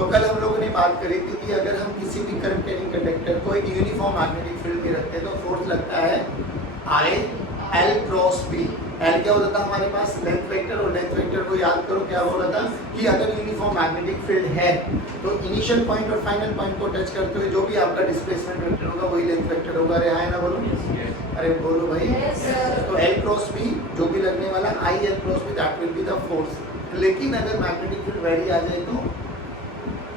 तो कल हम लोगों ने बात करी थी कि अगर हम किसी भी करंट कैरिंग कंडक्टर को एक यूनिफॉर्म मैग्नेटिक फील्ड में रखते हैं तो फोर्स लगता है I L cross B. L क्या होता था हमारे पास लेंथ वेक्टर, और लेंथ वेक्टर को याद करो क्या बोला था कि अगर यूनिफॉर्म मैग्नेटिक फील्ड है तो इनिशियल पॉइंट और फाइनल पॉइंट को टच करते हुए जो भी आपका डिस्प्लेसमेंट वेक्टर होगा वही लेंथ वेक्टर होगा। अरे हाँ ना बोलो, अरे बोलो भाई। तो एल क्रॉस बी जो भी लगने वाला I L cross B that will be the force. लेकिन अगर मैग्नेटिक फील्ड वेरी आ जाए तो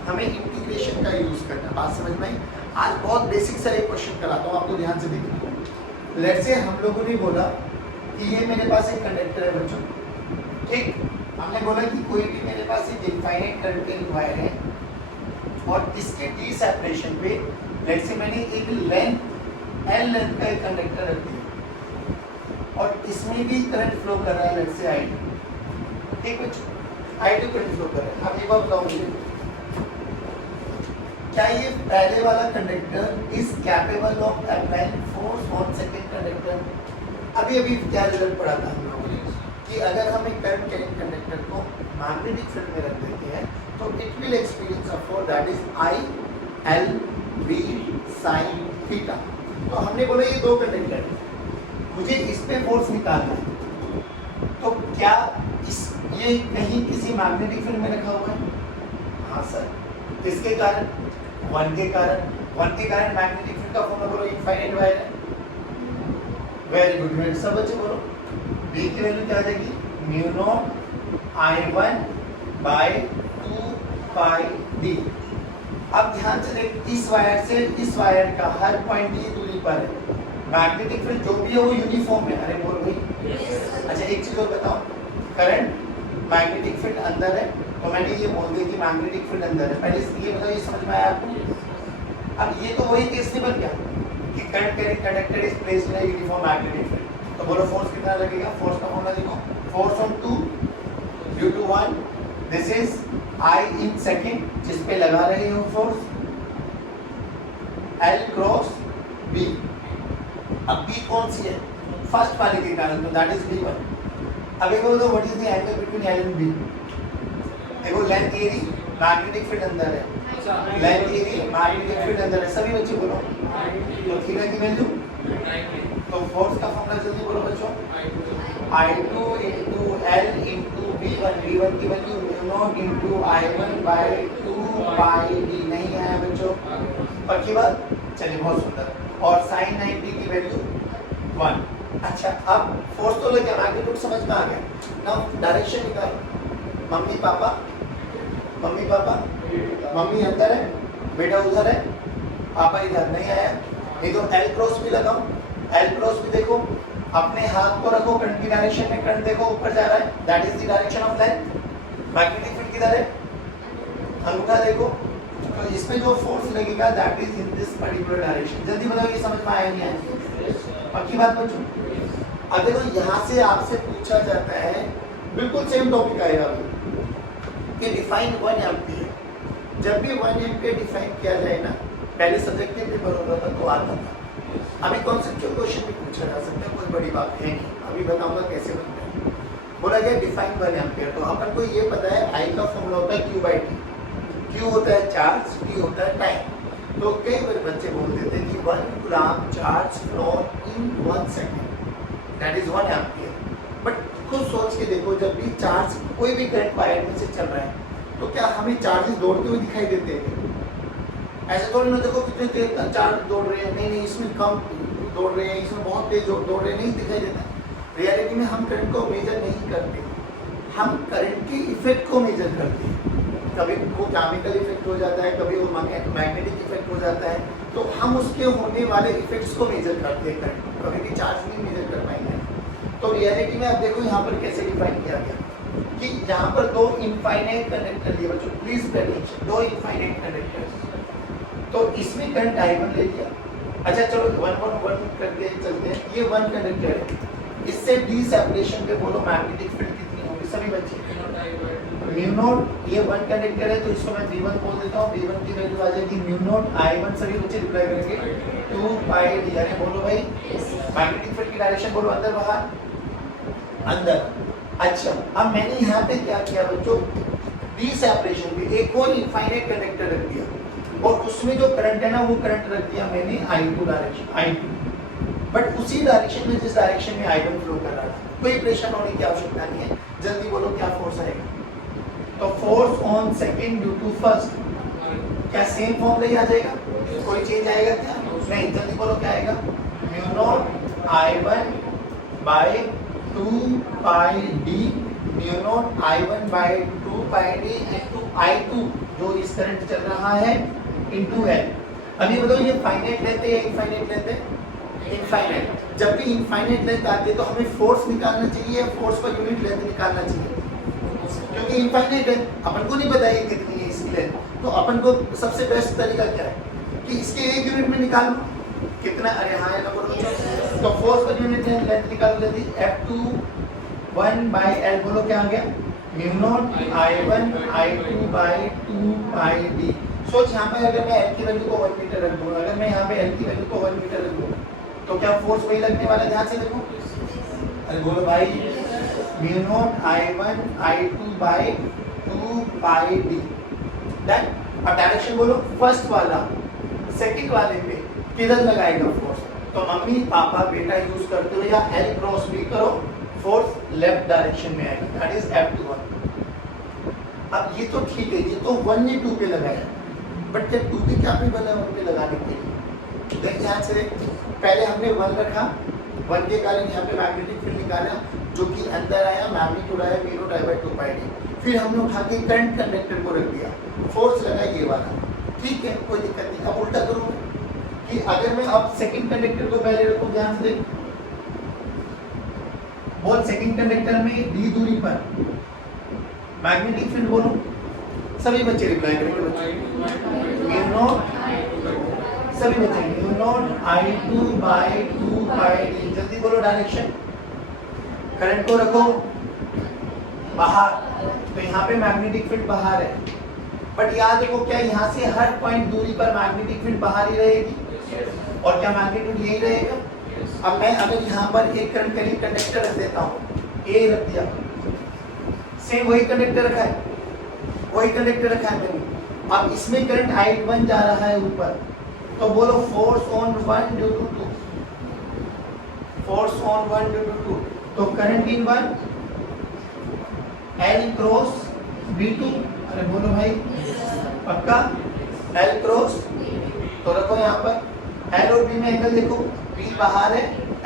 हमें इंटीग्रेशन का यूज करना। बात समझ में आई? आज बहुत बेसिक सा एक क्वेश्चन कराता हूँ, आपको ध्यान से देखना। लेट्स से हम लोगों ने बोला कि ये मेरे पास एक कंडक्टर है बच्चों, ठीक। हमने बोला कि कोई भी मेरे पास एक इनफाइनाइट करंट कैरिंग वायर है और इसके डी सेपरेशन पे लेट्स से मैंने एक लेंथ एल लेंथ का एक कंडक्टर रख दिया और इसमें भी करंट फ्लो कर रहा है लेट्स से आई, ठीक बच्चों, आई करंट फ्लो कर रहा है। अब एक बार बताओ मुझे, क्या ये पहले वाला conductor is capable of applying force on second conductor? अभी अभी क्या रिजल्ट पड़ा था हम लोगों ने कि अगर हम एक करंट कैरिंग कंडक्टर को मैग्नेटिक फील्ड में रख देते हैं तो it will experience a force that is I L B sine theta. तो हमने बोला ये दो कंडक्टर है, मुझे इस पे फोर्स निकालना है, तो क्या इस ये कहीं किसी मैग्नेटिक फील्ड में रखा हुआ है? हाँ सर। किसके कारण? वन के कारण। वन के कारण मैग्नेटिक फील्ड का फॉर्मूला बोलो, इनफाइनाइट वायर है। वेरी गुड, वेरी सब बच्चे बोलो। B की वैल्यू क्या आ जाएगी? Mu naught I1 by 2 pi D। अब ध्यान से देख, इस वायर से इस वायर का हर पॉइंट ये दूरी पर है, मैग्नेटिक फील्ड जो भी है वो यूनिफॉर्म है। अरे बोल भाई। अच्छा एक चीज और बताओ, करंट मैग्नेटिक फील्ड अंदर है तो मैंने ये बोल दिया कि मैग्नेटिक फील्ड अंदर है। पहले ये बताओ, ये समझ में आया आपको? अब ये तो वही केस नहीं बन गया कि current carrying conductor is placed in a uniform magnetic field. तो बोलो फोर्स कितना लगेगा? फोर्स का फॉर्मूला देखो, force on 2 due to 1, this is I in second जिस पे लगा रहे हो फोर्स, एल क्रॉस बी। अब बी कौन सी है? फर्स्ट वाले के कारण, तो दैट इज B1। अब एक बोलो what is the angle between L and B? देखो लेंथ एरी मैग्नेटिक फील्ड अंदर है, लेंथ एरी मैग्नेटिक फील्ड अंदर है। सभी बच्चे बोलो, तो थीटा की वैल्यू, तो फोर्स का फॉर्मूला जल्दी बोलो बच्चों, I2 into L into V1। V1 की value mu naught into I1 by 2 pi D। नहीं आया बच्चों? पक्की बात? चलिए बहुत सुंदर। और sin 90 की वैल्यू 1। अच्छा अब फोर्स तो लग गया, मैग्नीट्यूड समझ में आ गया। नाउ डायरेक्शन निकालो। Mummy papa, mummy papa, mummy अंदर है, बेटा उधर है, पापा इधर। नहीं आया? नहीं तो एल क्रॉस भी लगाओ। एल क्रॉस भी देखो, अपने हाथ को रखो करंट की डायरेक्शन में, करंट देखो ऊपर जा रहा है, that is the direction of length. Magnetic field किधर है? अंगूठा देखो, तो इसमें जो फोर्स लगेगा that is in this particular direction. जल्दी बताओ ये समझ में आया नहीं आया? पक्की बात बच्चों? अब देखो यहाँ से आपसे पूछा जाता है, बिल्कुल सेम टॉपिक आएगा कि डिफाइन 1 एम्पीयर। जब भी 1 एम्पीयर डिफाइन किया जाए ना, पहले सब्जेक्टिव पेपर होता था तो आता था, अभी कॉन्सेप्चुअल क्वेश्चन भी पूछा जा सकता है, कोई बड़ी बात है नहीं। अभी बताऊंगा कैसे बनता है। बोला गया डिफाइन 1 एम्पीयर, तो अपन को ये पता है आई का फॉर्मूला होता है Q/T। Q होता है चार्ज, T होता है टाइम। तो कई बार बच्चे बोल देते हैं कि 1 coulomb charge flow in 1 second, that is 1 ampere. But खुद सोच के देखो, जब भी चार्ज कोई भी करंट वायर में से चल रहा है तो क्या हमें चार्जेस दौड़ते हुए दिखाई देते हैं? ऐसे थोड़ी ना देखो कितने तेज चार्ज दौड़ रहे हैं, नहीं नहीं इसमें कम दौड़ रहे हैं, इसमें बहुत तेज दौड़ रहे हैं, नहीं दिखाई देता। रियलिटी में हम करंट को मेजर नहीं करते, हम करंट के इफेक्ट को मेजर करते हैं। कभी वो केमिकल इफेक्ट हो जाता है, कभी वो मैग्नेटिक इफेक्ट हो जाता है, तो हम उसके होने वाले इफेक्ट्स को मेजर करते हैं। करंट कभी भी चार्ज नहीं मेजर कर पाएंगे। तो रियलिटी में आप देखो यहाँ पर कैसे डिफाइन किया गया कि यहाँ पर दो इनफाइनाइट कंडक्टर लिए बच्चों, प्लीज पे अटेंशन, दो इनफाइनाइट कंडक्टर्स। तो इसमें करंट I1 ले लिया। अच्छा चलो 1 करके चलते हैं। ये 1 कंडक्टर है, इससे डी सेपरेशन पे बोलो मैग्नेटिक फील्ड कितनी होगी सभी बच्चे? Mu naught. ये 1 कंडक्टर है तो इसको मैं V1 बोल देता हूँ। V1 की वैल्यू आ जाएगी म्यू नॉट I1। सभी बच्चे रिप्लाई करेंगे 2 पाई D। अरे बोलो भाई, मैग्नेटिक फील्ड की डायरेक्शन बोलो, अंदर बाहर? अंदर। अच्छा अब मैंने यहाँ पे क्या किया बच्चों, D डी सेपरेशन पे एक और इनफाइनाइट कंडक्टर रख दिया और उसमें जो करंट है ना वो करंट रख दिया मैंने I2 डायरेक्शन, I2, बट उसी डायरेक्शन में जिस डायरेक्शन में I1 फ्लो कर रहा था। कोई प्रेशर होने की आवश्यकता नहीं है। जल्दी बोलो क्या फोर्स आएगा? तो force on second due to first क्या सेम फॉर्म में आ जाएगा? कोई चेंज आएगा क्या? नहीं। जल्दी बोलो क्या आएगा? Mu naught I1 by 2 pi d, mu naught I1 by 2 pi d into I2 जो इस करंट चल रहा है इनटू L। अभी बताओ ये फाइनाइट लेंथ है या इनफाइनाइट लेंथ है? इनफाइनाइट। जब भी इनफाइनाइट लेंथ आती है तो हमें फोर्स निकालना चाहिए या फोर्स पर यूनिट लेंथ निकालना चाहिए? क्योंकि इनफाइनाइट है, अपन को नहीं पता ये कितनी है इसकी लेंथ, तो अपन को सबसे बेस्ट तरीका क्या है कि इसके एक यूनिट में निकाल लो कितना। अरे हाँ ये नंबर तो फोर्स पर यूनिट लेंथ निकाल लेती F2 1 बाय L। बोलो क्या आ गया? Mu naught I1 I2 by 2 pi D. सोच यहाँ पे अगर मैं L की वैल्यू को 1 मीटर रख दूँ, अगर मैं यहाँ पे L की वैल्यू को 1 मीटर रख दूँ तो क्या फोर्स वही लगने वाला? ध्यान से देखो। अरे बोलो भाई, mu naught I1 I2 by 2 pi D. That अब डायरेक्शन बोलो फर्स्ट वाला सेकंड वाले पे किधर लगाएगा फोर्स? तो मम्मी पापा बेटा यूज करते हो या L क्रॉस B करो, फोर्स लेफ्ट डायरेक्शन में आएगा, दैट इज F2। अब ये तो ठीक है, ये तो 1 ने 2 पे लगाया, बट क्या 2 के क्या भी बना 1 पे लगाने के लिए? देख ध्यान से, पहले हमने 1 रखा, 1 के कारण यहाँ पे मैग्नेटिक फील्ड निकाला जो कि अंदर आया, मैग्नीट्यूड आया V naught I by 2 pi D. फिर हमने उठा के करंट कंडक्टर को रख दिया, फोर्स लगा ये वाला, ठीक है कोई दिक्कत नहीं। अब उल्टा करूँ कि अगर मैं अब सेकंड कंडक्टर को पहले रखूं, ध्यान से बोल, सेकंड कंडक्टर में d दूरी पर मैग्नेटिक फील्ड बोलो, सभी बच्चे रिप्लाई करेंगे बच्चे। म्यू नॉट, सभी बच्चे mu naught I2 by 2 pi D. जल्दी बोलो डायरेक्शन। करंट को रखो बाहर, तो यहाँ पे मैग्नेटिक फील्ड बाहर है, बट याद रखो क्या यहाँ से हर पॉइंट दूरी पर मैग्नेटिक फील्ड बाहर ही रहेगी और क्या मैग्नीट्यूड यही रहेगा? अब मैं अगर यहाँ पर एक करंट करीब कंडक्टर रख देता हूँ, A रख दिया, सेम वही कंडक्टर रखा है, वही कंडक्टर रखा है मैंने। अब इसमें करंट I1 जा रहा है ऊपर, तो बोलो force on 1 due to 2, force on 1 due to 2, तो current in 1 L cross B2। अरे बोलो भाई पक्का? L क्रॉस, तो रखो यहाँ पर L और B में एंगल देखो, B बाहर है,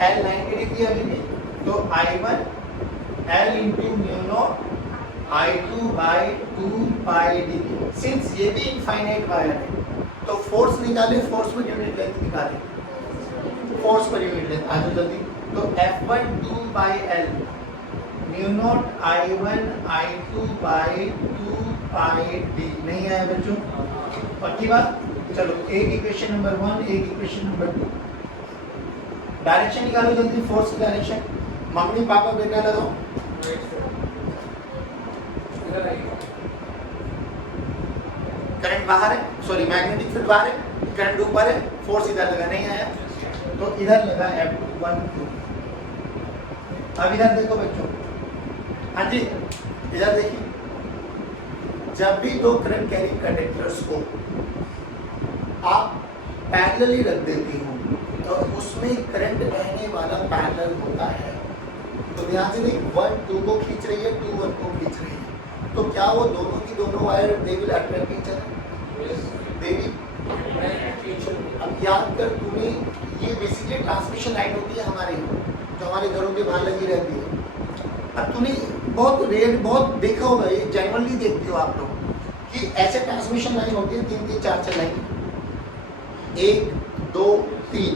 L 90 डिग्री अभी भी, तो I1 L into mu naught I2 by 2 pi D. Since ये भी इनफाइनाइट वायर है तो फोर्स निकाले, फोर्स पर यूनिट लेंथ निकाले, फोर्स पर यूनिट लेंथ आ जाओ जल्दी। तो F1 2 by L mu naught I1 I2 by 2 pi D. नहीं आया बच्चों? पक्की बात? चलो एक इक्वेशन नंबर 1, एक इक्वेशन नंबर 2। डायरेक्शन निकालो जल्दी, फोर्स की डायरेक्शन। मम्मी पापा बेटा लगाओ। करंट बाहर है, सॉरी मैग्नेटिक फील्ड बाहर है, करंट ऊपर है, फोर्स इधर लगा, नहीं आया तो इधर लगा F2 1 2। अब इधर देखो बच्चों, हाँ जी इधर देखिए, जब भी दो करंट कैरिंग कंडक्टर्स को आप पैरेलली रख देती हो तो उसमें करंट बहने वाला पैरेलल होता है। तो ध्यान से देख, 1 2 को खींच रही है, 2 1 को खींच रही है, तो क्या वो दोनों की दोनों wire they will attract each other? They will. अब याद कर, तूने ये बेसिकली ट्रांसमिशन लाइन होती है हमारे, जो हमारे घरों के बाहर लगी रहती है। अब तूने बहुत रेयर, बहुत देखा होगा, ये जनरली देखते हो आप लोग कि ऐसे ट्रांसमिशन लाइन होती है 3 3 4 4 लाइन, 1 2 3,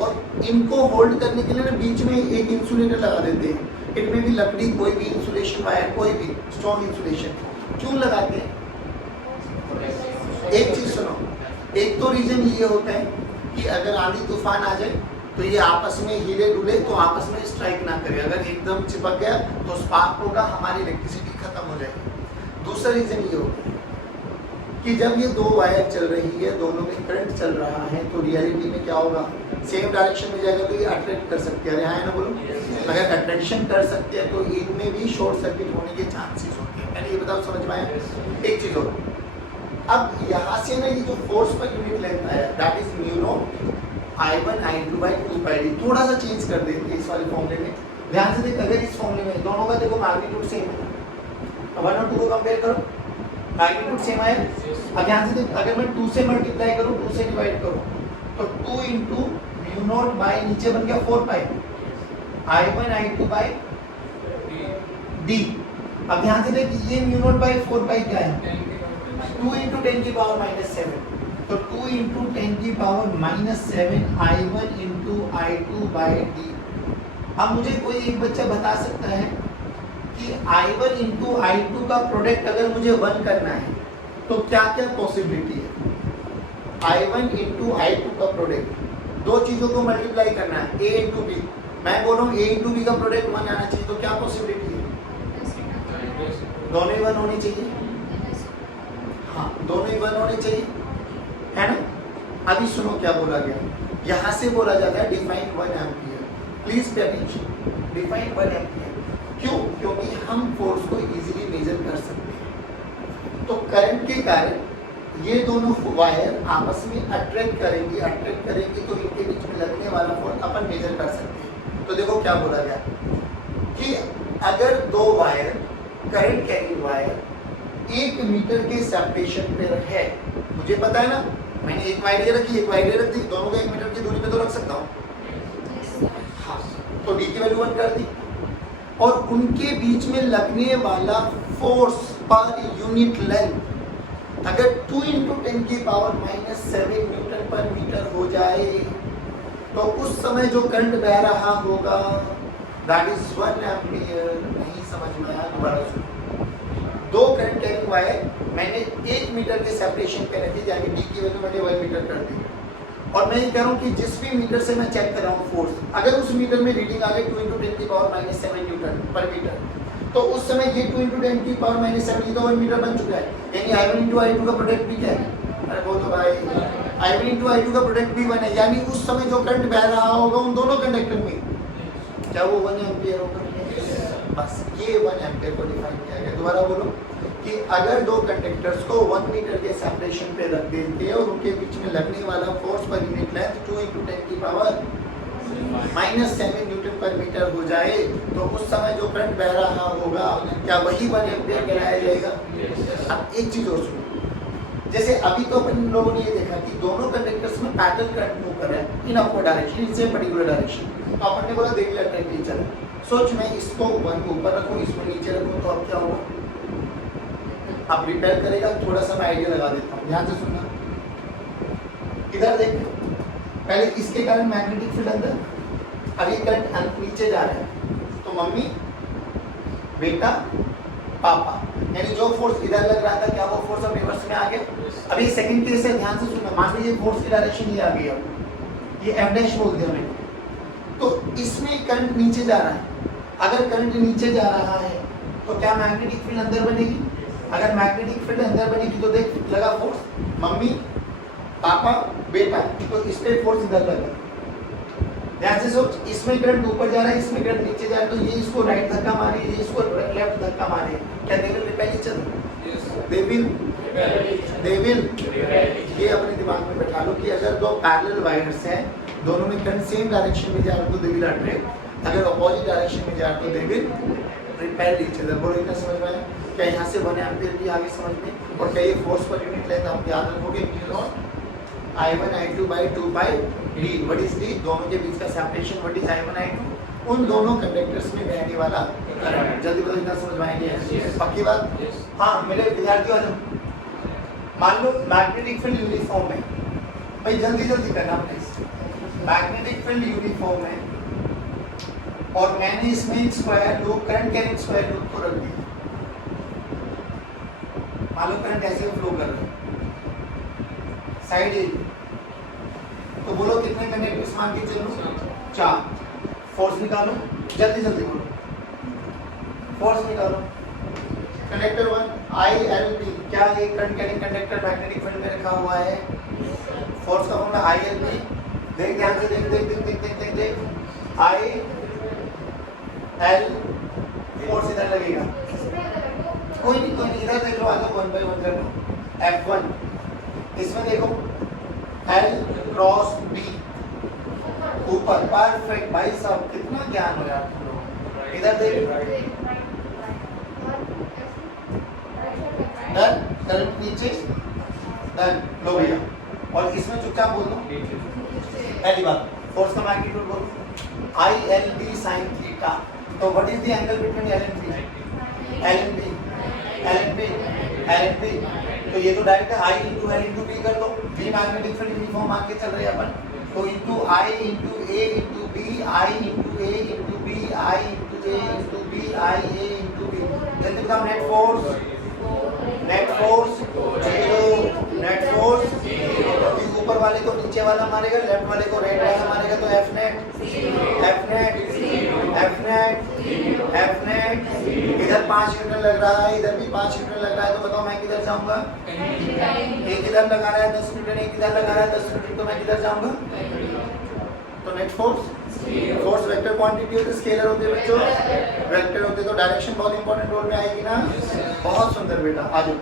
और इनको होल्ड करने के लिए ना बीच में एक इंसुलेटर लगा देते हैं। इनमें भी लकड़ी, कोई भी इंसुलेशन वायर, कोई भी स्ट्रॉन्ग इंसुलेशन क्यों लगाते हैं? एक चीज सुनो, एक तो रीजन ये होता है कि अगर आंधी तूफान आ जाए तो ये आपस में हिले डुले तो आपस में स्ट्राइक ना करे, अगर एकदम चिपक गया तो स्पार्क होगा, हमारी इलेक्ट्रिसिटी खत्म हो जाएगी। दूसरा रीजन ये होता है कि जब ये दो वायर चल रही है, दोनों में करंट चल रहा है, तो रियलिटी में क्या होगा, सेम डायरेक्शन में जाएगा तो ये अट्रैक्ट कर सकते हैं। अरे हाँ ना बोलो, अगर अट्रैक्शन कर सकते हैं तो इनमें भी शॉर्ट सर्किट होने के चांसेस होते हैं। मैंने ये बताओ समझ में आया? एक चीज और, अब यहाँ से ना ये जो फोर्स पर यूनिट लेंथ आया, that is mu naught I1 I2 by 2 pi d। थोड़ा सा चेंज कर देते हैं इस वाले फॉर्मूले में। ध्यान से देख, अगर इस फॉर्मूले में दोनों का देखो मैग्नीट्यूड सेम है, 1 और 2 को कंपेयर करो, मैग्नीट्यूड सेम है। अब ध्यान से देख, अगर मैं 2 से मल्टीप्लाई करूं, 2 से डिवाइड करूं, तो 2 into म्यू नॉट बाय नीचे बन गया 4 pi I1 I2 by d। अब ध्यान से देख, ये म्यू नॉट बाय 4 pi क्या है, 2 into 10 की पावर -7, तो 2 into 10 की power -7 I1 into I2 by d। अब मुझे कोई एक बच्चा बता सकता है कि I1 into I2 का प्रोडक्ट अगर मुझे 1 करना है तो क्या क्या पॉसिबिलिटी है। I1 into I2 का प्रोडक्ट, दो चीजों को मल्टीप्लाई करना है, A into B। मैं बोल रहा हूँ A into B का प्रोडक्ट 1 आना चाहिए, तो क्या पॉसिबिलिटी है, दोनों ही 1 होने चाहिए। हाँ, दोनों ही 1 होने चाहिए, है ना। अभी सुनो क्या बोला गया, यहाँ से बोला जाता है define 1 ampere. Please pay attention, define 1 ampere क्यों, क्योंकि हम फोर्स को इजीली मेजर कर सकते हैं। तो करंट के कारण ये दोनों वायर आपस में अट्रैक्ट करेंगी तो इनके बीच में लगने वाला फोर्स अपन मेजर कर सकते हैं। तो देखो क्या बोला गया कि अगर दो wire, current carrying wire 1 metre के सेपरेशन पे है, मुझे पता है ना, मैंने एक वायर ये रखी, एक वायर ये रख दी, दोनों को 1 मीटर की दूरी पे तो रख सकता हूँ। हाँ, तो डी की वैल्यू 1 कर दी, और उनके बीच में लगने वाला फोर्स पर यूनिट लेंथ अगर 2 into 10 की पावर -7 न्यूटन पर मीटर हो जाए, तो उस समय जो करंट बह रहा होगा दैट इज 1 एम्पियर। नहीं समझ में आया, दोबारा सुनो। दो करंट कैरिंग वायर मैंने 1 मीटर के सेपरेशन पे रखी, यानी डी की वैल्यू मैंने 1 मीटर कर दी, और मैं ये कह रहा हूँ कि जिस भी मीटर से मैं चेक कर रहा हूँ फोर्स, अगर उस मीटर में रीडिंग आ गई 2 into 10 की पावर -7 न्यूटन पर मीटर, तो उस समय ये 2 into 10 की पावर -7 तो 1 मीटर बन चुका है, यानी I1 into I2 का प्रोडक्ट भी क्या है, अरे बोलो भाई, I1 into I2 का प्रोडक्ट भी 1 है, यानी उस समय जो करंट बह रहा होगा उन दोनों कंडक्टर में, क्या वो 1 एम्पियर होगा। बस ये 1 एम्पियर को डिफाइन किया गया। दोबारा बोलो कि अगर दो कंडक्टर्स को 1 मीटर के सेपरेशन पे रख देते हैं और उनके बीच में लगने वाला फोर्स पर यूनिट लेंथ 2 into 10 की पावर -7 न्यूटन पर मीटर हो जाए, तो उस समय जो करंट बह रहा होगा क्या वही 1 एम्पियर कहलाया जाएगा। अब एक चीज और सुनो, जैसे अभी तो अपन लोगों ने ये देखा कि दोनों कंडक्टर्स में पैरेलल करंट मूव कर रहा है in upward direction, in same particular direction, तो अपन ने बोला देख लिया करंट टीचर, सोच मैं इसको 1 को ऊपर रखूं, इसको नीचे रखूं, तो अब क्या होगा, आप रिपेयर करेगा। थोड़ा सा मैं आइडिया लगा देता हूँ, ध्यान से सुनना। इधर देख, पहले इसके कारण मैग्नेटिक फील्ड अंदर, अभी करंट नीचे जा रहा है, तो मम्मी, बेटा, पापा, यानी जो फोर्स इधर लग रहा था क्या वो फोर्स अब रिवर्स में आ गया। अभी सेकंड केस है, ध्यान से सुनना। मान लीजिए फोर्स की डायरेक्शन ये आ गई, अब ये एफ डैश बोल दिया मैंने, तो इसमें करंट नीचे जा रहा है। अगर करंट नीचे जा रहा है तो क्या मैग्नेटिक फील्ड अंदर बनेगी। अगर मैग्नेटिक फील्ड अंदर बनेगी तो देख लगा फोर्स, मम्मी, पापा, बेटा, तो इस पे फोर्स इधर लगा। ध्यान से सोच, इसमें करंट ऊपर जा रहा है, इसमें करंट नीचे जा रहा है, तो ये इसको राइट धक्का मारे, ये इसको लेफ्ट धक्का मारे, क्या they will repel each other, they will. ये अपने दिमाग में बैठा लो कि अगर दो पैरेलल वायर्स हैं, दोनों में करंट सेम डायरेक्शन में जा रहा है तो दे विल अट्रैक्ट, अगर अपोजिट डायरेक्शन में जा रहा है तो they will repel each other. बोलो इतना समझ में आया क्या। यहाँ से 1 एम्पियर भी आगे समझ में, और क्या ये फोर्स पर यूनिट लेंथ आप याद रखोगे, I1 I2 by 2 pi d। What is d, दोनों के बीच का separation, what is I1 I2, उन दोनों कंडक्टर्स में बहने वाला करंट। जल्दी बताओ इतना समझ में आएंगे, पक्की बात। हाँ मेरे विद्यार्थियों, मान लो मैग्नेटिक फील्ड यूनिफॉर्म है, भाई जल्दी जल्दी करना प्लीज। मैग्नेटिक फील्ड यूनिफॉर्म है और मैंने इसमें square loop, current carrying square loop को रख दिया। मान लो करंट ऐसे फ्लो कर रहा है साइड ए, तो बोलो कितने कंडक्टर्स मान के चलो, 4। फोर्स निकालो, जल्दी जल्दी बोलो, फोर्स निकालो। कंडक्टर 1 I L P क्या एक current carrying conductor magnetic field में रखा हुआ है? फोर्स का फॉर्मूला आई एल बी। देख ध्यान से, देख देख देख देख देख देख देख आई एल, फोर्स इधर लगेगा, कोई नहीं इधर देख लो, आगे 1 by 1 कर लो। F1 इसमें देखो L क्रॉस B ऊपर, परफेक्ट भाई साहब, कितना ज्ञान हो यार तुम लोगों। इधर देख, डन, करंट नीचे, डन, लो भैया। और इसमें चुपचाप बोल दो पहली बात, फोर्स का मैग्नीट्यूड बोलो, I L B sine theta. तो what is the angle between L and B? L and B, L and B, L and B. तो ये तो डायरेक्ट है, I into L into B कर दो। बी मैग्नेटिक फील्ड यूनिफॉर्म आके चल रहे हैं अपन, तो इंटू आई इंटू ए इंटू बी, आई इंटू ए इंटू बी, आई इंटू ए इंटू बी, आई ए इंटू बी। जल्दी बताओ, net force, net force zero, net force अभी ऊपर वाले को नीचे वाला मारेगा, लेफ्ट वाले को राइट वाला मारेगा, तो F net, F net, F net, F net. इधर 5 न्यूटन लग रहा है, इधर भी 5 न्यूटन लग रहा है, तो बताओ मैं किधर जाऊंगा? एक इधर लगा रहा है 10 न्यूटन, एक इधर लगा रहा है 10 न्यूटन, तो मैं किधर जाऊंगा? तो net force, force vector quantity होते, स्केलर होते बच्चों, वेक्टर होते, तो डायरेक्शन बहुत इंपॉर्टेंट रोल में आएगी ना। बहुत सुंदर बेटा, आ जाओ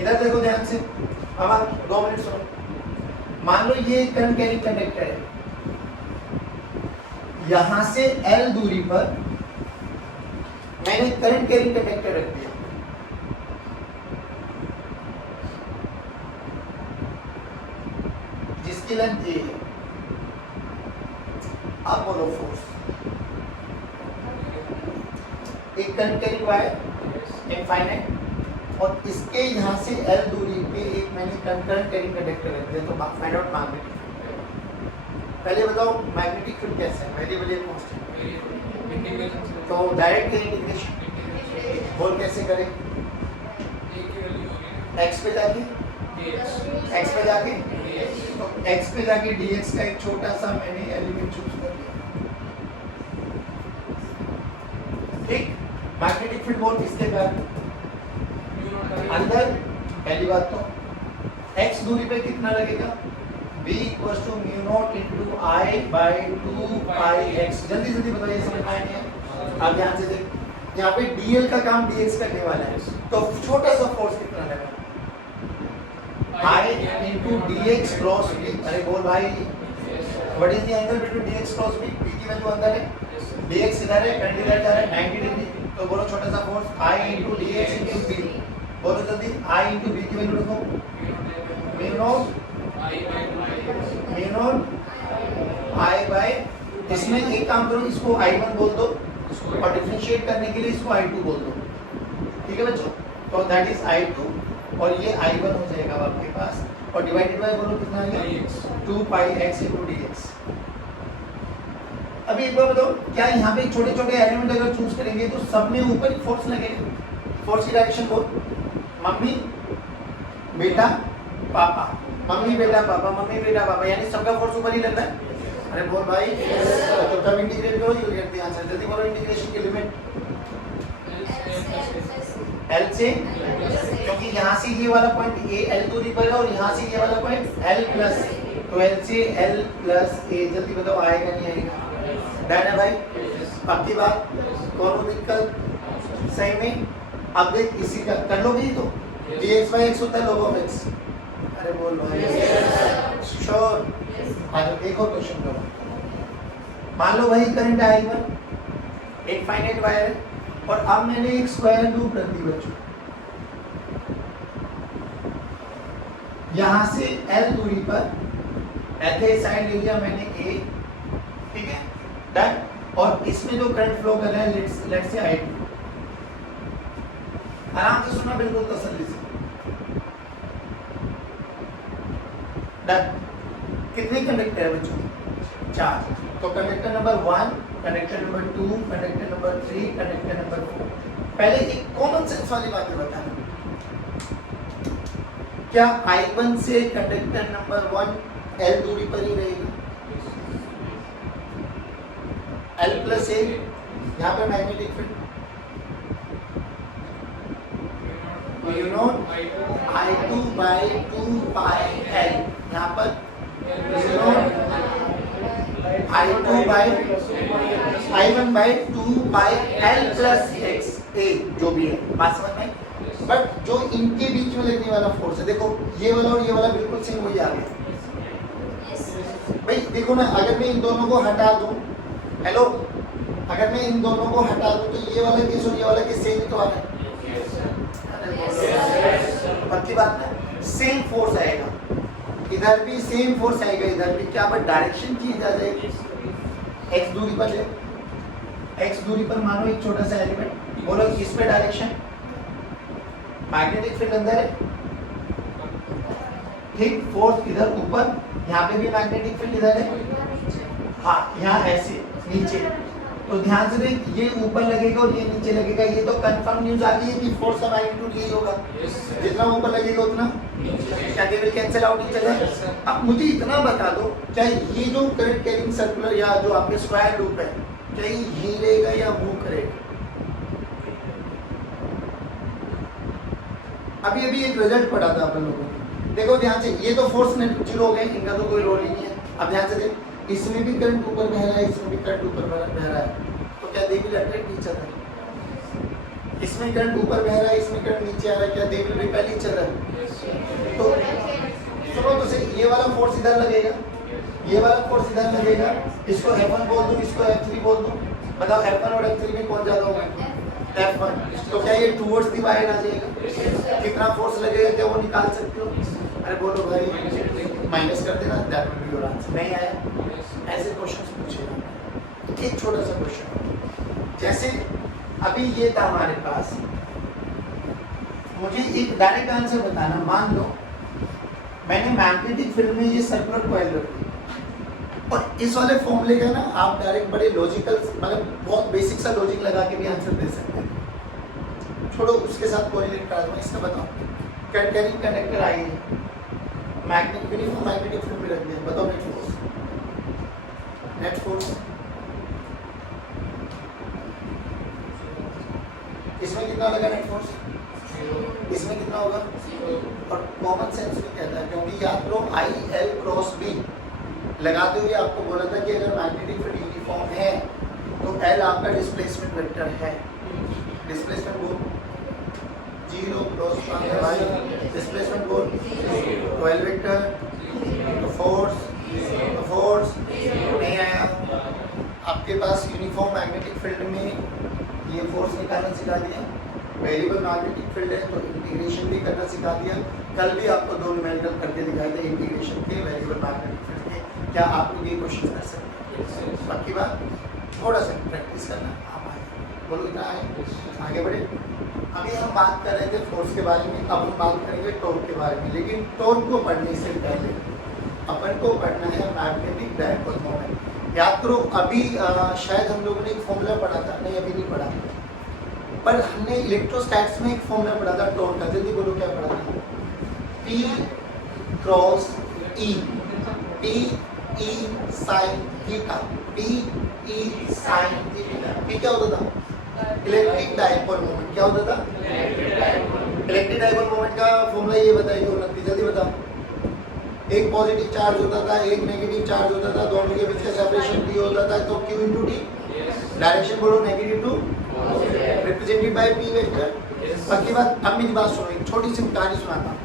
इधर देखो ध्यान से। अब आप 2 मिनट सुनो। मान लो ये करंट कैरिंग कंडक्टर है, यहां से L दूरी पर मैंने करंट कैरिंग कंडक्टर रख दिया, जिसकी लेंथ ये है। अब बोलो फोर्स, एक करंट कैरिंग वायर इनफाइनाइट, और इसके यहाँ से L दूरी पे एक मैंने करंट कैरिंग कंडक्टर रख दिया, तो फाइंड आउट मैग्नेटिक फील्ड। पहले बताओ मैग्नेटिक फील्ड कैसे है, वेरिएबल या कांस्टेंट? तो डायरेक्ट इंटीग्रेशन बोल कैसे करें? x पे जाके, x पे जाके, तो x पे जाके dx का एक छोटा सा मैंने एलिमेंट चूज कर लिया, ठीक। मैग्नेटिक फील्ड बोल किसके कारण? अंदर। पहली बात तो x दूरी पे कितना लगेगा? b equals to mu naught into i by 2 pi x। जल्दी जल्दी बताइए, समझ में आया? अब ध्यान से देख, यहाँ पे dl का काम dx करने वाला है, तो छोटा सा फोर्स कितना लगा? i into dx cross b। अरे बोल भाई, what is the angle between dx cross b? b की वैल्यू अंदर है, dx इधर है, करंट इधर जा रहा है 90 डिग्री, तो बोलो छोटा सा force i into dx into b। बोलो जल्दी, i इनटू b की वैल्यू लिखो, म्यू नॉट i बाय, इसमें एक काम करो, इसको i1 बोल दो और डिफरेंशिएट करने के लिए इसको i2 बोल दो, ठीक है बच्चों? तो दैट इज i2 और ये i1 हो जाएगा आपके पास, और डिवाइडेड बाय बोलो कितना आएगा? 2 पाई x इनटू dx। अभी एक बार बताओ, क्या यहाँ पे छोटे छोटे एलिमेंट अगर चूज करेंगे तो सब में ऊपर फोर्स लगेगा? फोर्स की डायरेक्शन बोल, मम्मी बेटा पापा, मम्मी बेटा पापा, मम्मी बेटा पापा, यानी सबका फोर्स ऊपर ही लग रहा है। अरे बोल भाई, तो कब इंटीग्रेट करो, यू गेट द आंसर। जल्दी बोलो इंटीग्रेशन की लिमिट L से, क्योंकि यहाँ से ये वाला पॉइंट a L दूरी पर है और यहाँ से ये वाला पॉइंट L प्लस, तो L से L प्लस a। जल्दी बताओ आएगा नहीं आएगा? डन है भाई, अब की बात, कौन दिक्कत? सही में। अब देख इसी का कर लो भी, तो dx by x होता है log of x। अरे बोल भाई, श्योर। अब एक और क्वेश्चन करो, मान लो वही करंट I1 इनफाइनाइट वायर है, और अब मैंने एक स्क्वायर लूप रख दी बच्चों, यहां से L दूरी पर ऐसे साइड ले लिया मैंने A, ठीक है, डन। और इसमें जो करंट फ्लो कर रहा है लेट्स से I2, आराम से सुनना, बिल्कुल तसल्ली से, डन। कितने कंडक्टर है बच्चों? 4। तो conductor number 1, conductor number 2, conductor number 3, conductor number 4। पहले एक कॉमन सेंस वाली बात बताना, क्या I1 से कंडक्टर नंबर 1 L दूरी पर ही रहेगा? L प्लस A, यहाँ पे magnetic field you know I2 by 2 pi L, यहाँ पर you know I2 by I1 by 2 pi L plus x a, जो भी है बात समझ में। बट जो इनके बीच में लगने वाला फोर्स है, देखो ये वाला और ये वाला बिल्कुल सेम वही आ गया भाई। देखो ना, अगर मैं इन दोनों को हटा दूं, हेलो, अगर मैं इन दोनों को हटा दूं तो ये वाला केस और ये वाला केस सेम ही तो आ रहा है। पक्की बात है, सेम फोर्स आएगा, इधर भी सेम फोर्स आएगा, इधर भी। क्या बट डायरेक्शन चेंज आ जाएगी। x दूरी पर ले, x दूरी पर मानो एक छोटा सा एलिमेंट, बोलो इस पे डायरेक्शन, मैग्नेटिक फील्ड अंदर है, ठीक, फोर्स इधर ऊपर, यहाँ पे भी मैग्नेटिक फील्ड इधर है, हाँ यहाँ ऐसे नीचे। तो ध्यान से देख, ये ऊपर लगेगा और ये नीचे लगेगा, ये तो कंफर्म न्यूज आ गई है कि फोर्स का मैग्नीट्यूड यही होगा, जितना ऊपर लगेगा उतना क्या they will cancel out each other. अब मुझे इतना बता दो, क्या ये जो करंट कैरिंग सर्कुलर या जो आपके स्क्वायर लूप है, क्या ये यही रहेगा या मूव करेगा? अभी अभी एक रिजल्ट पढ़ा था अपन लोगों ने, देखो ध्यान से, ये तो फोर्स नेट जीरो हो गए, इनका तो कोई रोल ही नहीं है। अब ध्यान से देख, इसमें भी करंट ऊपर बह रहा है, इसमें भी करंट ऊपर बह रहा है, तो क्या they will attract each other? इसमें करंट ऊपर बह रहा है, इसमें करंट नीचे आ रहा है, क्या they will repel each other? तो सुनो तो सही, ये वाला फोर्स इधर लगेगा, ये वाला फोर्स इधर लगेगा, इसको F1 बोल दूं, इसको F3 बोल दूं, बताओ F1 और F3 में कौन ज्यादा होगा? F1। तो क्या ये टुवर्ड्स द वायर आ जाएगा? कितना फोर्स लगेगा, क्या वो निकाल सकते हो? अरे बोलो भाई, माइनस कर देना, that will be your answer. नहीं आया, ऐसे क्वेश्चंस पूछेगा। एक छोटा सा क्वेश्चन, जैसे अभी ये था हमारे पास, मुझे एक डायरेक्ट आंसर बताना। मान लो मैंने मैग्नेटिक फील्ड में ये सर्कुलर कॉइल रख दी, और इस वाले फॉर्मूले का ना आप डायरेक्ट बड़े लॉजिकल, मतलब बहुत बेसिक सा लॉजिक लगा के भी आंसर दे सकते हैं। छोड़ो उसके साथ कोरिलेट करा दो, इसका बताओ, कैरिंग कंडक्टर आई है, मैग्नेटिक यूनिफॉर्म मैग्नेटिक फील्ड में रख दिया, बताओ नेट फोर्स, नेट फोर्स इसमें कितना लगा नेट फोर्स? इसमें कितना होगा? और कॉमन सेंस भी कहता है, क्योंकि याद करो I L क्रॉस B लगाते हुए आपको बोला था कि अगर मैग्नेटिक फील्ड यूनिफॉर्म है तो L आपका डिस्प्लेसमेंट वेक्टर है। डिस्प्लेसमेंट बोल 0 क्रॉस y, डिस्प्लेसमेंट बोल 12 वेक्टर, फोर्स नहीं आया आपके पास। यूनिफॉर्म मैग्नेटिक फील्ड में ये फोर्स निकालना सिखा दिया, वेरिएबल मैग्नेटिक फील्ड है तो इंटीग्रेशन भी करना सिखा दिया। कल भी आपको 2 न्यूमेरिकल करके दिखाए थे इंटीग्रेशन के, वेरिएबल मैग्नेटिक फील्ड के। क्या आप लोग ये क्वेश्चन कर सकते हैं? बाकी बात थोड़ा सा प्रैक्टिस करना, आप आए बोलो इतना आए, आगे बढ़े। अभी हम बात कर रहे थे फोर्स के बारे में, अब हम बात करेंगे टॉर्क के बारे में। लेकिन टॉर्क को पढ़ने से पहले अपन को पढ़ना है मैग्नेटिक डायपोल मोमेंट। याद करो, अभी शायद हम लोगों ने एक फॉर्मूला पढ़ा था, नहीं अभी नहीं पढ़ा, पर हमने इलेक्ट्रोस्टैट्स में एक फॉर्मूला पढ़ा था टॉर्क का। जल्दी बोलो क्या पढ़ा था? P cross E, P E sin theta, P E sin theta. P क्या होता था? Electric dipole moment. क्या होता था? इलेक्ट्रिक डायपोल मोमेंट का फॉर्मूला ये बताइए, उन्नति जल्दी बताओ। एक पॉजिटिव चार्ज होता था, एक नेगेटिव चार्ज होता था, दोनों के बीच का सेपरेशन P होता था, तो Q इंटू D। डायरेक्शन बोलो negative to represented by P vector. बाकी बात, अब मेरी बात सुनो, एक छोटी सी कहानी सुनाता हूँ।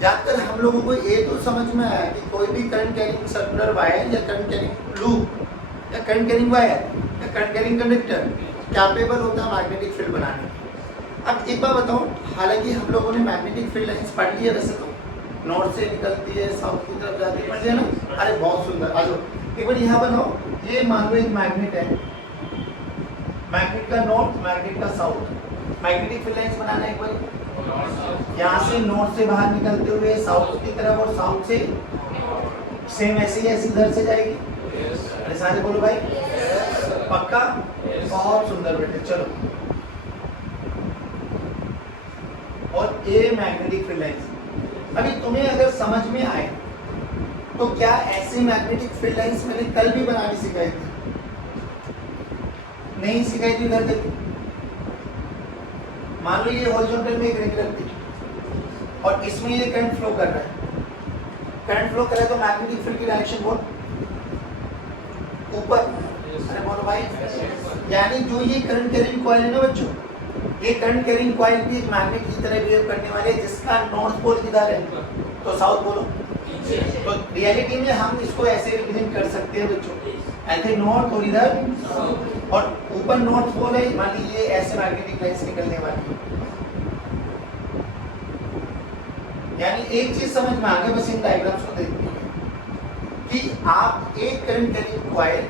जानकर हम लोगों को ये तो समझ में आया कि कोई भी करंट कैरिंग सर्कुलर वायर या करंट कैरिंग लूप या करंट कैरिंग वायर या करंट कैरिंग कंडक्टर कैपेबल होता है मैग्नेटिक फील्ड बनाने की। अब एक बार बताओ, हालांकि हम लोगों ने मैग्नेटिक फील्ड लाइंस पढ़ ली है, वैसे तो नॉर्थ से निकलती है साउथ की तरफ जाती है, पढ़ लिया ना? अरे बहुत सुंदर। आ जाओ एक बार यहाँ बनाओ, ये मान लो एक मैग्नेट है, मैग्नेट का नॉर्थ, मैग्नेट का साउथ। मैग्नेटिक फील्ड लाइंस बनाना है एक बार, यहाँ से नॉर्थ से बाहर निकलते हुए साउथ की तरफ, और साउथ से सेम ऐसे ही ऐसे इधर से जाएगी। अरे सारे बोलो भाई, पक्का? बहुत सुंदर बेटे, चलो। और ये मैग्नेटिक फील्ड लाइंस, अभी तुम्हें अगर समझ में आए तो क्या ऐसे मैग्नेटिक फील्ड लाइंस मैंने कल भी बनानी सिखाई थी? नहीं सिखाई थी? इधर देखो, मान लो ये हॉरिजॉन्टल में एक रिंग रखती, और इसमें ये करंट फ्लो कर रहा है, करंट फ्लो कर रहा है तो मैग्नेटिक फील्ड की डायरेक्शन बोल ऊपर। अरे बोलो भाई, यानी जो ये करंट कैरिंग कॉइल है ना बच्चों, ये करंट कैरिंग कॉइल भी एक मैग्नेट की तरह बिहेव करने वाले है, जिसका नॉर्थ पोल किधर है, तो साउथ बोलो। तो रियलिटी में हम इसको ऐसे रिप्रेजेंट कर सकते हैं बच्चों, ऐसे नॉर्थ और इधर, और ऊपर नॉर्थ पोल है, मान लीजिए ऐसे मैग्नेटिक लाइंस निकलने वाली है। यानी एक चीज समझ में आ गया बस इन डायग्राम्स को देखते हैं कि आप एक करंट कैरिंग कॉइल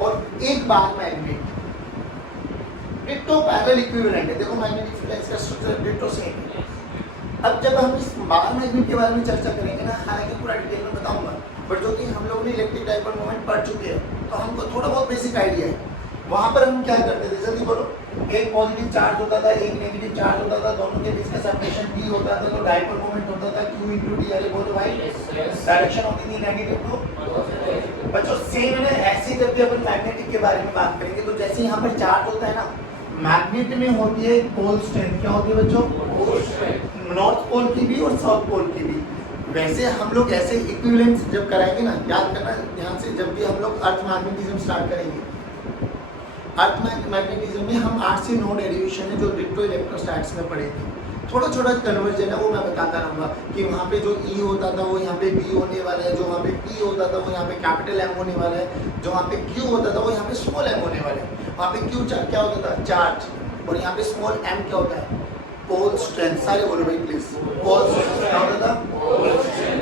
और एक bar magnet, ditto parallel equivalent है। देखो मैग्नेटिक फील्ड का स्ट्रक्चर डिट्टो सेम है। अब जब हम इस बार मैग्नेट के बारे में चर्चा करेंगे ना, हालांकि पूरा डिटेल में बताऊंगा, बट जो कि हम लोग ने इलेक्ट्रिक डाइपोल मोमेंट पढ़ चुके हैं तो हमको थोड़ा बहुत बेसिक आइडिया है। वहां पर हम क्या करते थे, जल्दी बोलो। एक पॉजिटिव चार्ज होता था, एक नेगेटिव चार्ज होता था, दोनों के बीच का सेपरेशन d होता था, तो डाइपोल मोमेंट होता था q * d। अरे बोलो भाई, डायरेक्शन होती थी नेगेटिव टू। बच्चों सेम है ऐसे जब भी अपन मैग्नेटिक के बारे में बात करेंगे तो जैसे यहाँ पर चार्ज होता है ना, मैग्नेट में होती है पोल स्ट्रेंथ। क्या होती है बच्चों, नॉर्थ पोल की भी और साउथ पोल की भी। वैसे हम लोग ऐसे इक्विवेलेंस जब कराएंगे ना, याद करना ध्यान से, जब भी हम लोग अर्थ मैग्नेटिज्म स्टार्ट करेंगे, अर्थ मैग्नेटिज्म में हम 8 से 9 डेरिवेशन है जो डिट्टो इलेक्ट्रोस्टैटिक्स में पढ़े थे। थोड़ा छोटा कन्वर्जन है वो मैं बताता रहूँगा कि वहाँ पे जो E होता था वो यहाँ पे B होने वाला है, जो वहाँ पे P होता था वो यहाँ पे कैपिटल M होने वाला है, जो वहाँ पे Q होता था वो यहाँ पे स्मॉल m होने वाला है। वहाँ पे Q क्या होता था, चार्ज, और यहाँ पे स्मॉल m क्या होता है, पोल स्ट्रेंथ। सारे बोलो भाई प्लीज, पोल स्ट्रेंथ क्या होता था।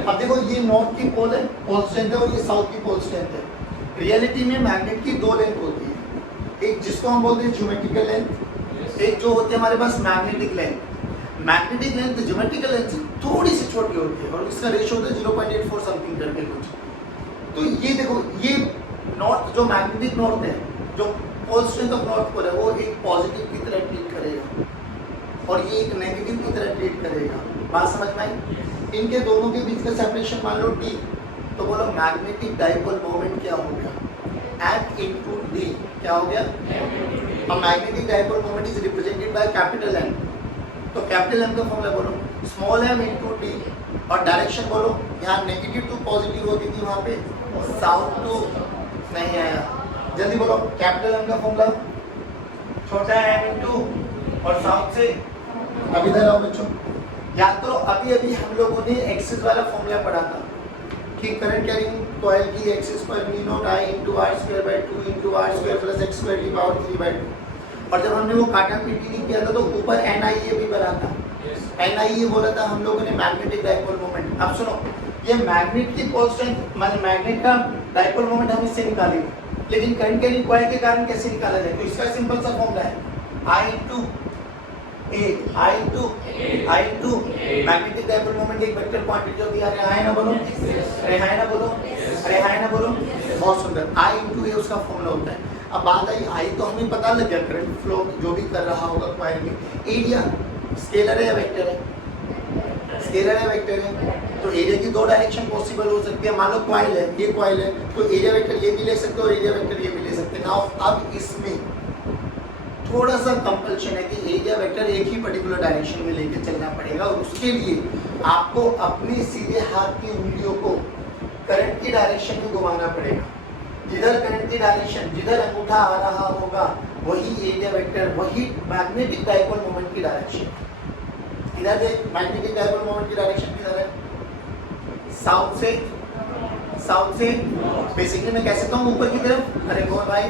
अब देखो ये नॉर्थ की पोल है, पोल स्ट्रेंथ है, और ये साउथ की पोल स्ट्रेंथ है। रियलिटी में मैग्नेट की दो लेंथ होती है, एक जिसको हम बोलते हैं ज्योमेट्रिकल लेंथ, एक जो होती है हमारे पास magnetic length. Magnetic length geometrical length से थोड़ी सी छोटी होती है और इसका रेशियो होता है 0.84 समथिंग करके कुछ। तो ये देखो, ये नॉर्थ जो मैग्नेटिक नॉर्थ है, जो pole strength of north pole है, वो एक पॉजिटिव की तरह ट्रीट करेगा और ये एक नेगेटिव की तरह ट्रीट करेगा। बात समझ में आई। इनके दोनों के बीच का सेपरेशन मान लो d, तो बोलो मैग्नेटिक डाइपोल मोमेंट क्या हो गया, F into d। क्या हो गया, अब magnetic dipole moment is represented by capital M, तो कैपिटल M का फॉर्मूला बोलो स्मॉल m into d, और डायरेक्शन बोलो, यहाँ नेगेटिव टू पॉजिटिव होती थी, वहाँ पे साउथ टू नहीं आया। जल्दी बोलो, कैपिटल M का फॉर्मूला छोटा m into और साउथ से। अभी इधर आओ बच्चों, याद करो अभी अभी हम लोगों ने एक्सिस वाला फॉर्मूला पढ़ा था कि करंट कैरिंग कॉइल की एक्सिस पर v0 I into r² / 2 into r² + x² की पावर 3/2। और जब हमने वो काटा पीटी नहीं किया था तो ऊपर NIA भी बना था। NIA बोला था हम लोगों ने मैग्नेटिक डाइपोल मोमेंट। अब सुनो, ये मैग्नेट की पोल स्ट्रेंथ माने मैग्नेट का डाइपोल मोमेंट हम इससे निकालेंगे, लेकिन करंट कैरिंग कॉइल के कारण कैसे निकाला जाए, तो इसका सिंपल सा फॉर्मूला है I into magnetic dipole moment एक वेक्टर क्वांटिटी होती है। अरे हाय ना बोलो, अरे हाय ना बोलो, अरे हाय ना बोलो, बहुत सुंदर। I into A उसका फॉर्मूला होता है। अब बात आई, I तो हमें पता लग गया करंट फ्लो जो भी कर रहा होगा कॉइल में। एरिया स्केलर है या वेक्टर है, स्केलर है वेक्टर है, तो एरिया की दो डायरेक्शन पॉसिबल हो सकती है। मान लो कॉइल है, ये कॉइल है, तो एरिया वेक्टर ये भी ले सकते हो और एरिया वेक्टर ये भी ले सकते हैं। नाउ अब इसमें थोड़ा सा कंपल्शन है कि एरिया वेक्टर एक ही पर्टिकुलर डायरेक्शन में लेके चलना पड़ेगा, और उसके लिए आपको अपने सीधे हाथ की उंगलियों को करंट की डायरेक्शन में घुमाना पड़ेगा। जिधर करंट की डायरेक्शन, जिधर अंगूठा आ रहा होगा वही एरिया वेक्टर, वही मैग्नेटिक डाइपोल मोमेंट की डायरेक्शन। इधर देख, मैग्नेटिक डाइपोल मोमेंट की डायरेक्शन किधर है, साउथ से, साउथ से। बेसिकली मैं कह सकता हूँ ऊपर की तरफ। अरे बोल भाई,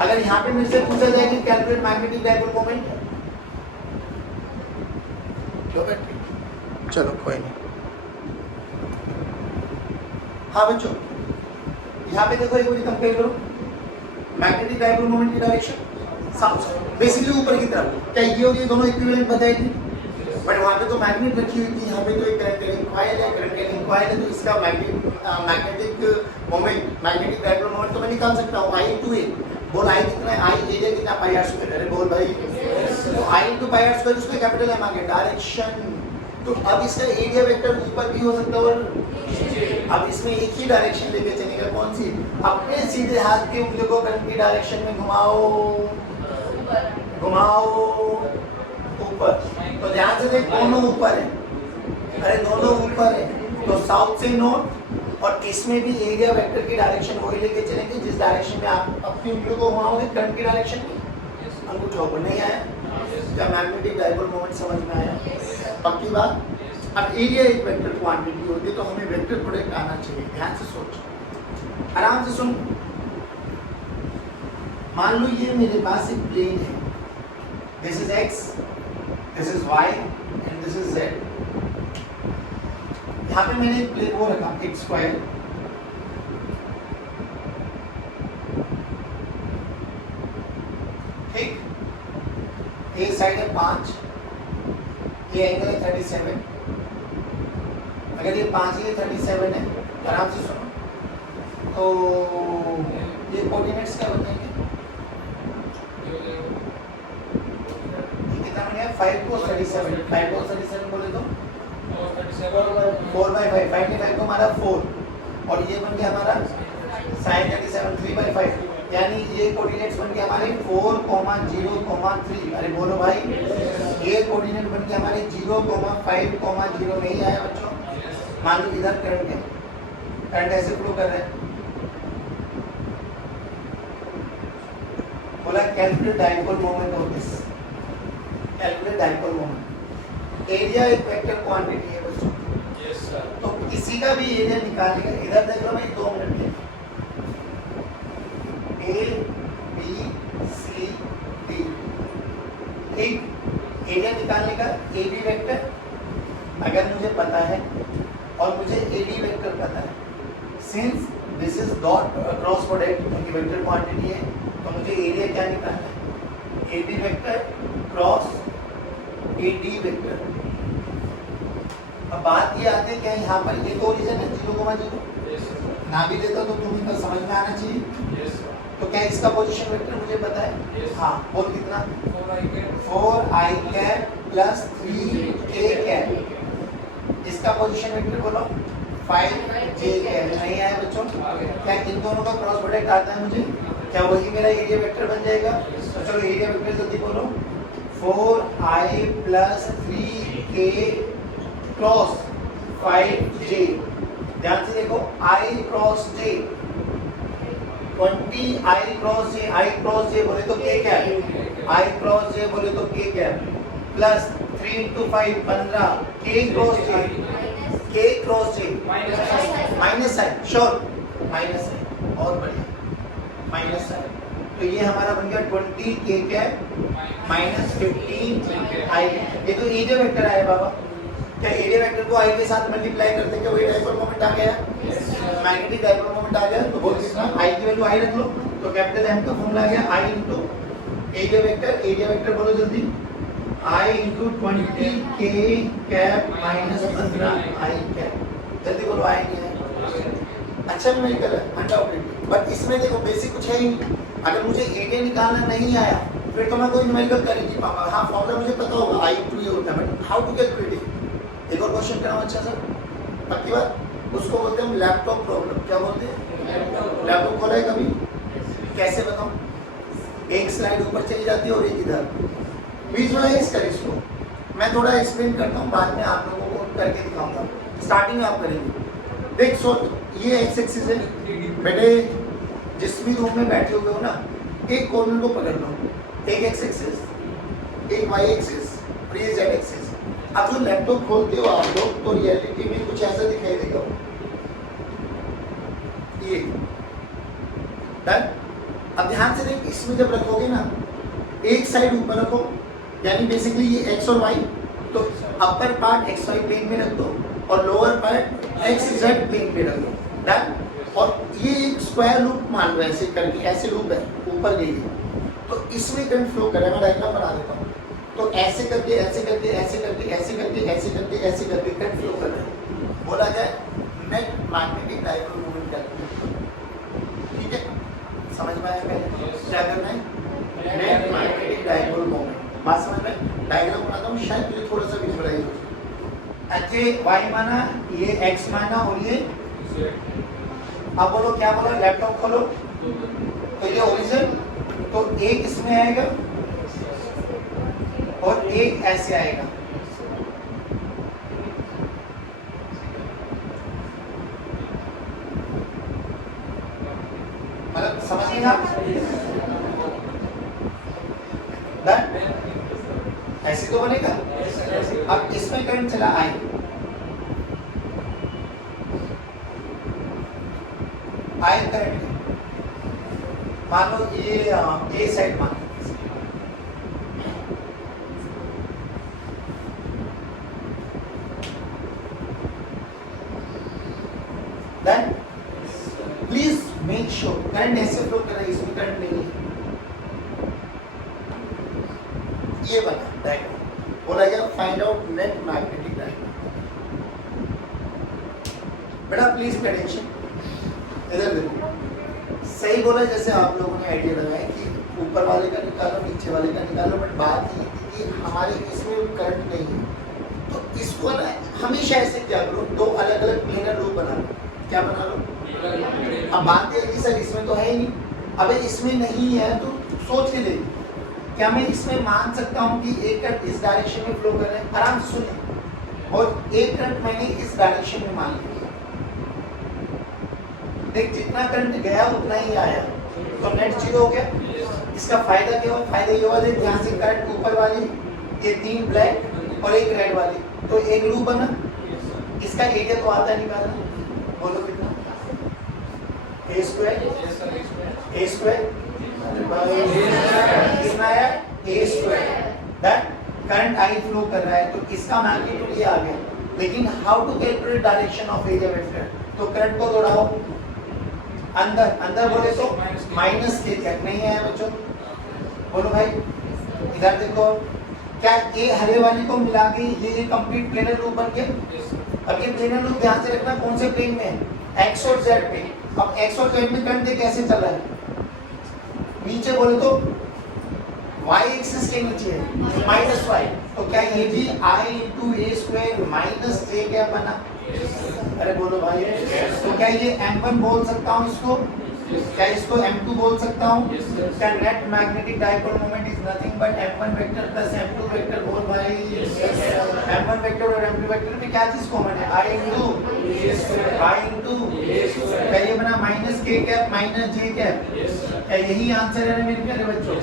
अगर यहाँ पे मेरे से पूछा जाए कि कैलकुलेट मैग्नेटिक डाइपोल मोमेंट, चलो कोई नहीं। हाँ बच्चों, यहाँ पे देखो एक बार कंपेयर करो, मैग्नेटिक डाइपोल मोमेंट की डायरेक्शन साउथ से, बेसिकली ऊपर की तरफ। क्या ये और ये दोनों इक्विवेलेंट बताए थे, बट वहाँ पे तो मैग्नेट रखी हुई थी, यहाँ पे तो एक करंट कैरिंग कॉइल है, करंट कैरिंग कॉइल है, तो इसका magnetic moment, magnetic dipole moment तो मैं निकाल सकता हूँ I into A। बोल I कितना है, I एरिया कितना, पाई आर स्क्वायर। अरे बोल भाई, तो I into pi r square, उसका कैपिटल M आ गया, डायरेक्शन। तो अब इसका एरिया वेक्टर ऊपर भी हो सकता है और अब इसमें एक ही डायरेक्शन लेके चलेगा, कौन सी, अपने सीधे हाथ की उंगलियों को करंट की डायरेक्शन में घुमाओ, घुमाओ ऊपर। तो ध्यान से देख, दोनों ऊपर है, अरे दोनों ऊपर है तो साउथ से नॉर्थ, और इसमें भी एरिया वेक्टर की डायरेक्शन वही लेके चलेंगे जिस डायरेक्शन में आप अपनी उंगलियों को घुमाओगे करंट की डायरेक्शन में। अंगूठा ऊपर नहीं आया, क्या मैग्नेटिक डाइपोल मोमेंट समझ में आया? पक्की बात। अब एरिया एक वेक्टर क्वांटिटी होती है तो हमें वेक्टर प्रोडक्ट आना चाहिए। ध्यान से सोच, आराम से सुन। मान लो ये मेरे पास एक प्लेन है, this is x, this is y and this is z। यहाँ पे मैंने एक प्लेन वो रखा x स्क्वायर, ठीक, एक साइड है 5, ये एंगल है 37। अगर ये 5 है 37 है, आराम से सुनो, तो ये कोऑर्डिनेट्स क्या बनेंगे? कितना बन गया? 5 cos 37, 5 cos 37 बोले तो 4/5, 5 को हमारा 4, और ये बन गया हमारा sin 37 3/5, यानी ये कोऑर्डिनेट्स बन गए हमारे 4, 0, 3। अरे बोलो भाई, ये कोऑर्डिनेट बन गए हमारे 0, 5, 0 नहीं आया बच्चों। मान लो इधर करंट है, करंट ऐसे फ्लो कर रहा है, बोला calculate dipole moment of this, calculate dipole moment. Area एक वेक्टर क्वांटिटी है बच्चों, यस सर। तो किसी का भी एरिया निकालने का, इधर देख लो भाई 2 मिनट के, ए बी सी डी, ठीक, एरिया निकालने का ए बी वेक्टर अगर मुझे पता है और मुझे ए बी वेक्टर पता है, since this is dot cross product क्योंकि वेक्टर क्वांटिटी है, तो मुझे एरिया क्या निकालना है? A B vector cross A D vector. अब बात ये आती है क्या यहाँ पर ये तो ओरिजिन है 0,0, ना भी देता तो तुम्हें कल समझ में आना चाहिए। तो क्या इसका पोजीशन वेक्टर मुझे पता है? हाँ, बोल कितना? 4i cap plus 3k cap. इसका पोजीशन वेक्टर बोलो 5j कैप। नहीं आया बच्चों? क्या इन दोनों का क्रॉस प्रोडक्ट आता है मुझे? क्या वही मेरा एरिया वेक्टर बन जाएगा? तो चलो एरिया वेक्टर जल्दी बोलो, 4i plus 3k cross 5j। ध्यान से देखो, i cross j 20, i cross j बोले तो k क्या है? i क्रॉस j बोले तो k क्या है? Plus 3 into 5 15, k cross j minus sign, sure minus sign, बहुत बढ़िया माइनस साइन। तो ये हमारा बन गया 20 k कैप माइनस 15 i। ये तो एरिया वेक्टर आया बाबा। क्या एरिया वेक्टर को i के साथ मल्टीप्लाई करते क्या वही डाइपोल मोमेंट आ गया? मैग्नेटिक डाइपोल मोमेंट आ गया। तो बोल कितना? i की वैल्यू i रख लो, तो कैपिटल M का फॉर्मूला आ गया i into area vector. Area vector बोलो जल्दी, i into 20 k cap minus 15 i cap. जल्दी बोलो, i नहीं है। अच्छा न्यूमेरिकल है अनडाउटेडली, बट इसमें देखो बेसिक कुछ है ही नहीं। अगर मुझे एरिया निकालना नहीं आया फिर तो मैं कोई न्यूमेरिकल कर ही नहीं पाऊंगा। हाँ, फॉर्मूला मुझे पता होगा i इनटू ये होता है, but how to calculate it? एक और क्वेश्चन कराओ अच्छा सर, पक्की बात। उसको बोलते हैं लैपटॉप प्रॉब्लम। क्या बोलते हैं? लैपटॉप खोला है कभी? कैसे बताऊं? एक स्लाइड ऊपर चली जाती है और एक इधर। विजुअलाइज कर इसको, मैं थोड़ा एक्सप्लेन करता हूँ, बाद में आप लोगों को करके दिखाऊंगा। स्टार्टिंग में आप करेंगे। देख सोच, ये एक्स एक्सिस है बेटे, जिस भी रूम में बैठे हुए हो ना, एक कॉर्नर को पकड़ लो, एक एक्स एक्सिस, एक वाई एक्सिस और ये जेड एक्सिस। अब जो लैपटॉप खोलते हो आप लोग तो रियलिटी में कुछ ऐसा दिखाई देगा, ये डन। अब ध्यान से देख, इसमें जब रखोगे ना, एक साइड ऊपर रखो, यानी बेसिकली ये एक्स और वाई, तो upper part X Y plane में रख दो और lower part X Z plane में रख दो, डन। और ये एक स्क्वायर लूप मान लो, ऐसे करके, ऐसे लूप है ऊपर गई है, तो इसमें करंट फ्लो करेगा। डायग्राम बना देता हूँ, तो ऐसे करके ऐसे करके ऐसे करके ऐसे करके ऐसे करके ऐसे करके करंट फ्लो कर रहा है। बोला जाए नेट मैग्नेटिक डाइपोल मोमेंट करते, ठीक है? समझ में आया? क्या करना है? Net magnetic dipole moment. बात समझ में? डायग्राम बनाता हूँ, शायद मुझे थोड़ा सा विजुअलाइज हो जाए। अच्छा, वाई माना, ये एक्स माना और ये, अब बोलो क्या बोला? लैपटॉप खोलो, तो ये ओरिजिन, तो एक इसमें आएगा और एक ऐसे आएगा। बनेगा? डन? ऐसे तो बनेगा। अब इसमें करंट चला आई, आई करंट मान लो ये साइड मान लो, Then please make sure current ऐसे फ्लो कर रहा है, इसमें करंट नहीं है। ये बना डायग्राम, बोला गया find out net magnetic diagram. बेटा प्लीज पे अटेंशन, इधर देखो। सही बोला जैसे आप लोगों ने आइडिया लगाया कि ऊपर वाले का निकालो नीचे वाले का निकालो, बट बात ये थी कि हमारे इसमें करंट नहीं है, तो इसको ना हमेशा ऐसे क्या करो, दो अलग अलग प्लेनर लूप बना लो। क्या बना लो? अब बात यह है कि सर इसमें तो है ही नहीं। अबे इसमें नहीं है तो सोच के देखिए, क्या मैं इसमें मान सकता हूँ कि एक करंट इस डायरेक्शन में फ्लो कर रहा है? आराम से सुनिए, और एक करंट मैंने इस डायरेक्शन में मान लिया। देख जितना करंट गया उतना ही आया, तो नेट जीरो हो गया। इसका फायदा क्या हुआ? फायदा ये हुआ देख यहाँ से करंट ऊपर वाली, ये तीन ब्लैक और एक रेड वाली, तो एक लूप बना। इसका एरिया तो आता निकालना, बोलो कितना? a स्क्वायर कितना है? a square. That current I flow कर रहा है, तो इसका मैग्नीट्यूड ये आ गया। लेकिन how to calculate direction of area vector? तो करंट को दौड़ाओ अंदर, अंदर बोले तो माइनस के क्या नहीं है बच्चों? बोलो भाई, इधर देखो, क्या ये हरे वाली को मिला के ये कंप्लीट प्लेनर लूप बन गया। अब ये प्लेनर लूप ध्यान से रखना कौन से प्लेन में है? एक्स और जेड पे। अब एक्स और जेड में करंट कैसे चल रहा है? नीचे बोले तो y एक्सिस के नीचे है माइनस वाई, तो क्या ये भी i into A square minus J क्या बना? अरे बोलो भाई, तो क्या ये m1 बोल सकता हूँ इसको? क्या इसको m2 बोल सकता हूँ? क्या net magnetic dipole moment is nothing but m1 vector plus m2 vector? बोल भाई, m1 वेक्टर और m2 वेक्टर में क्या चीज कॉमन है? i इंटू क्या ये बना माइनस के कैप माइनस जे कैप? क्या यही आंसर है मेरे प्यारे बच्चों?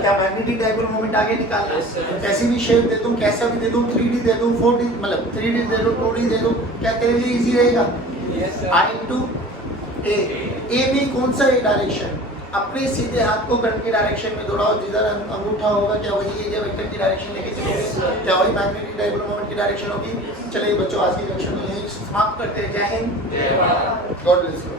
क्या मैग्नेटिक डाइपोल मोमेंट आगे निकालना? कैसी भी शेप दे दूं, कैसा भी दे दूं, 3D दे दूं, 4D मतलब 3D दे दूं, 2D दे दूं, क्या तेरे लिए इजी रहेगा? i इंटू ए में कौन सा है डायरेक्शन? अपने सीधे हाथ को करंट की डायरेक्शन में दौड़ाओ, जिधर अंगूठा होगा क्या वही एरिया वेक्टर की डायरेक्शन लेके चलोगे? क्या वही मैग्नेटिक डाइपोल मोमेंट की डायरेक्शन होगी? चलिए बच्चों आज की लेक्चर में यही समाप्त करते हैं। जय हिंद, गॉड ब्लेस यू।